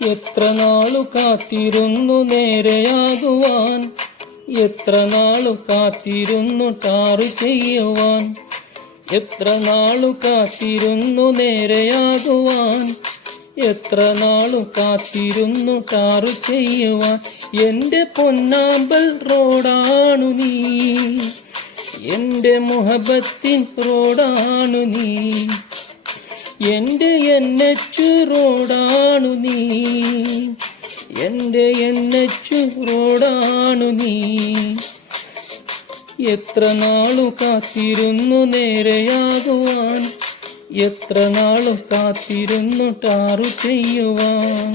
എത്ര നാളു കാത്തിരുന്നു നേരെയാകുവാൻ, എത്ര നാളു കാത്തിരുന്നു ടാറ് ചെയ്യുവാൻ, എത്ര നാളു കാത്തിരുന്നു നേരെയാകുവാൻ, എത്ര നാളു കാത്തിരുന്നു ടാറ് ചെയ്യുവാൻ. എൻ്റെ പൊന്നാമ്പൽ റോഡാണു നീ, എൻ്റെ മുഹബത്തിൻ റോഡാണു നീ, എൻ്റെ NH റോഡാണു നീ, എൻ്റെ NH റോഡാണു നീ. എത്ര നാളു കാത്തിരുന്നു നേരെയാകുവാൻ, എത്ര നാളു കാത്തിരുന്നു ടാറു ചെയ്യുവാൻ.